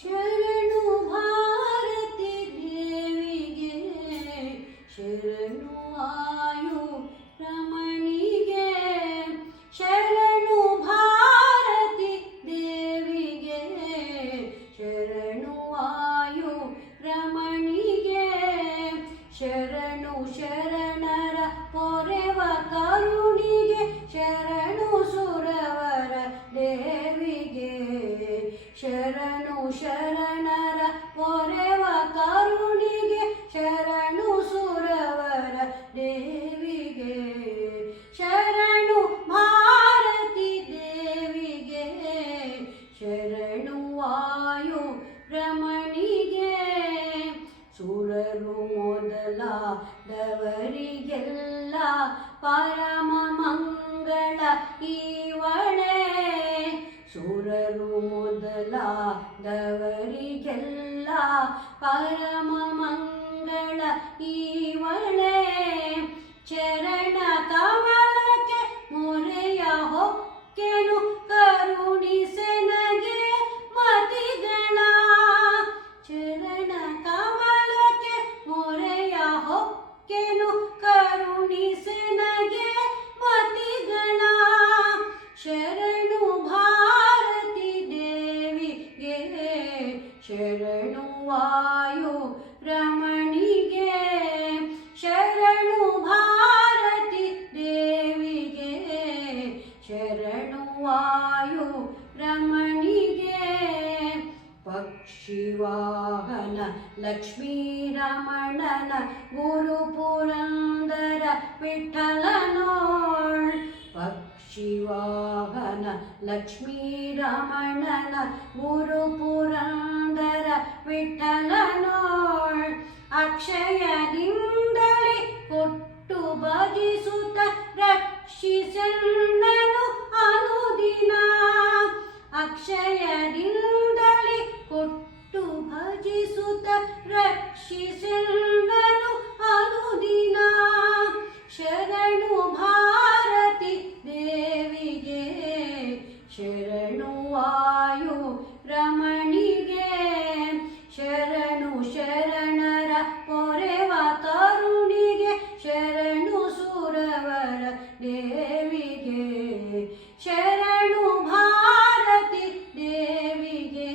ಶರಣು ಭಾರತಿ ದೇವಿಗೆ, ಶರಣು ಆಯು ರಮಣಿಗೆ, ಶರಣು ಭಾರತಿ ದೇವಿಗೆ, ಶರಣು ಆಯು ರಮಣಿಗೆ, ಶರಣು ಶರಣರ ಪೊರೆವ ಕರುಣಿಗೆ, ಶರಣು ಸುರವರ ದೇವಿಗೆ, ಶರಣು ಶರಣರ ಪೊರೆವ ಕರುಣಿಗೆ, ಶರಣು ಸುರವರ ದೇವಿಗೆ, ಶರಣು ಭಾರತಿ ದೇವಿಗೆ, ಶರಣು ವಾಯು ರಮಣಿಗೆ, ಸುರರು ಮೊದಲಾದವರಿಗೆಲ್ಲ ಪರಮ ಮಂಗಳ ಇವಳೆ, ಸುರರು ಮೊದಲಾದವರಿಗೆಲ್ಲ ಪರಮ ಮಂಗಳ ಇವಳೆ, ಚರಣ ಕಮಲಕ್ಕೆ ಮೊರೆಯ ಹೊಕ್ಕೆನು ಕರುಣಿಸೆನಗೆ ಮತಿಗಳ, ಚರಣ ಕಮಲಕ್ಕೆ ಮೊರೆಯ ಹೊಕ್ಕೆನು ಕರುಣಿಸೆನಗೆ ಮತಿಗಳ, ಶರಣು ಭಾರತಿ ದೇವಿಗೆ, ಶರಣು ವಾಯು ರಮಣಿಗೆ, ಶರಣು ಭಾರತಿ ದೇವಿಗೆ, ಶರಣು ವಾಯು ರಮಣಿಗೆ, ಪಕ್ಷಿವಾಹನ ಲಕ್ಷ್ಮೀ ರಮಣನ ಗುರು ಪುರಂದರ ವಿಠಲನೋಳ್, ಪಕ್ಷಿವಾಹನ ಲಕ್ಷ್ಮೀ ರಮಣನ ಗುರು ಪುರಂದರ ವಿಠಲನೋಳ್, ಅಕ್ಷಯದಿಂದಲೇ ಕೊಟ್ಟು ಭಜಿಸುತ್ತ ರಕ್ಷಿಸೆನ್ನನು ಅನುದಿನ, ಅಕ್ಷಯದಿಂದಲೇ ಕೊಟ್ಟು ಭಜಿಸುತ್ತ ರಕ್ಷಿಸೆನ್ನನು ಅನುದಿನ, ಶರಣು ಭಾರತಿ ದೇವಿಗೆ, ಶರಣು ವಾಯು ರಮಣಿಗೆ, ಶರಣು ಶರಣರ ಪೊರೆವ ಕರುಣಿಗೆ, ಶರಣು ಸುರವರ ದೇವಿಗೆ, ಶರಣು ಭಾರತಿ ದೇವಿಗೆ,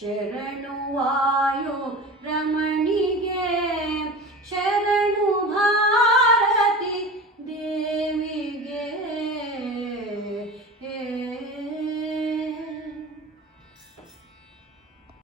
ಶರಣು